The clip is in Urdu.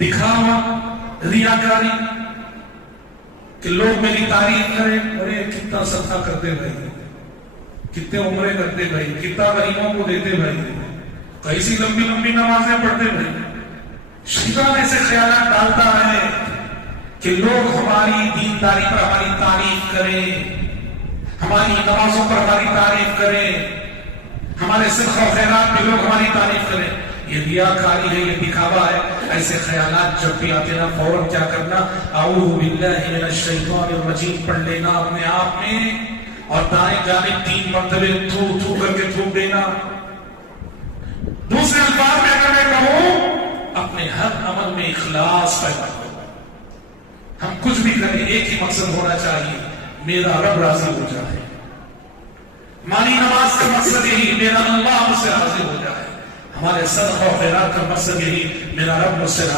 دکھاوا، ریاکاری کہ لوگ میری تعریف کریں، ارے کتنا صدقہ کرتے بھائی، کتنے عمرے کرتے بھائی، کتنا غریبوں کو دیتے بھائی، کیسی لمبی لمبی نمازیں پڑھتے بھائی۔ شیطان ایسے خیالات ڈالتا ہے کہ لوگ ہماری دینداری پر ہماری تعریف کریں، ہماری نمازوں پر ہماری تعریف کریں، ہمارے صدقہ و خیرات پہ لوگ ہماری تعریف کریں۔ یہ ریاکاری ہے، یہ دکھاوا ہے۔ ایسے خیالات جب بھی آتے نا فوراً کیا کرنا، اعوذ باللہ من الشیطان الرجیم پڑھ لینا اپنے آپ میں، اور دائیں جانب 3 مرتبے تھو تھو کر کے تھوک دینا۔ دوسرے الفاظ میں اگر میں کہوں، اپنے ہر عمل میں اخلاص پیدا کرو۔ ہم کچھ بھی کریں ایک ہی مقصد ہونا چاہیے، میرا رب راضی ہو جائے۔ ہماری نماز کا مقصد یہی، میرا اللہ مجھ سے راضی ہو جائے۔ ہمارے صدقہ و خیرات کا مقصد یہی، میرا رب مجھ سے